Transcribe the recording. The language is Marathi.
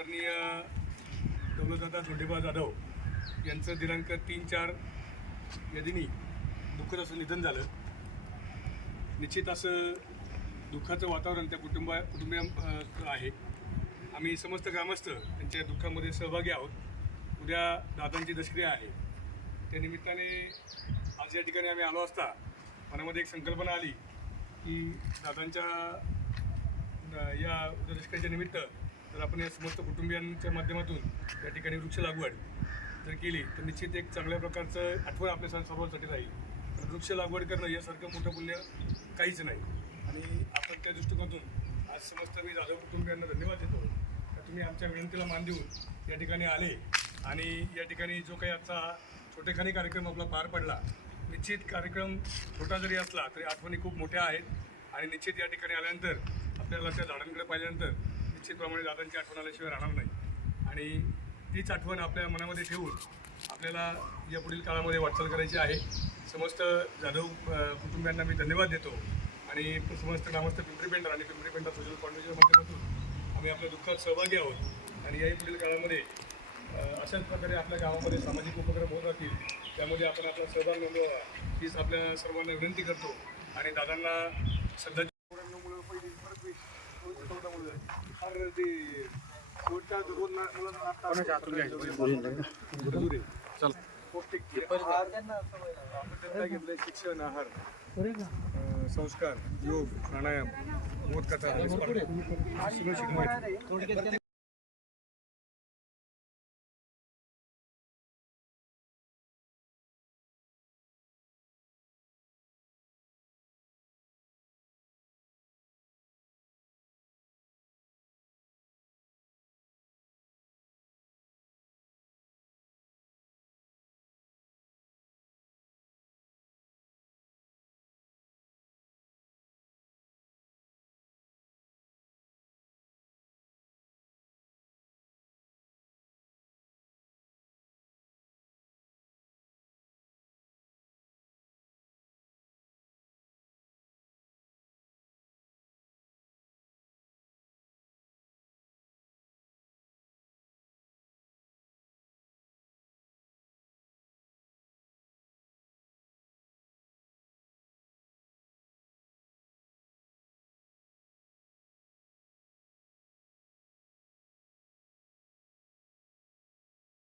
आदरणीय दौलतदादा झोंडेबा जाधव यांचं दिनांक तीन चार या दिनी दुःखद असं निधन झालं. निश्चित असं दुःखाचं वातावरण त्या कुटुंबा कुटुंबिया आहे. आम्ही समस्त ग्रामस्थ त्यांच्या दुःखामध्ये सहभागी आहोत. उद्या दादांची दशक्रिया आहे. त्या निमित्ताने आज या ठिकाणी आम्ही आलो असता मनामध्ये एक संकल्पना आली की दादांच्या या उद्या दशक्रियाच्या निमित्त तर आपण या समस्त कुटुंबियांच्या माध्यमातून या ठिकाणी वृक्ष लागवड जर केली तर निश्चित एक चांगल्या प्रकारचं आठवण आपल्या सण सर्वांसाठी राहील. वृक्ष लागवड करणं यासारखं मोठं पुण्य काहीच नाही. आणि आपण त्या दृष्टिकोनातून आज समस्त मी जाधव कुटुंबियांना धन्यवाद देतो. तर तुम्ही आमच्या विनंतीला मान देऊन या ठिकाणी आले आणि या ठिकाणी जो काही आजचा छोटेखानी कार्यक्रम आपला पार पडला निश्चित कार्यक्रम छोटा जरी असला तरी आठवणी खूप मोठ्या आहेत. आणि निश्चित या ठिकाणी आल्यानंतर आपल्याला त्या झाडांकडे पाहिल्यानंतर निश्चितप्रमाणे दादांची आठवण आल्याशिवाय राहणार नाही. आणि तीच आठवण आपल्या मनामध्ये ठेवून आपल्याला या पुढील काळामध्ये वाटचाल करायची आहे. समस्त जाधव कुटुंबियांना मी धन्यवाद देतो. आणि समस्त ग्रामस्थ पिंपरी पेंडर आणि पिंपरी पेंडर सोशल फाउंडेशनच्या माध्यमातून आम्ही आपल्या दुःखात सहभागी आहोत. आणि याही पुढील काळामध्ये अशाच प्रकारे आपल्या गावामध्ये सामाजिक उपक्रम होत राहतील त्यामध्ये आपण आपला सहभाग नोंदवावा हीच आपल्या सर्वांना विनंती करतो. आणि दादांना सध्या घेतलंय शिक्षण आहार संस्कार योग प्राणायाम मोदकथा हे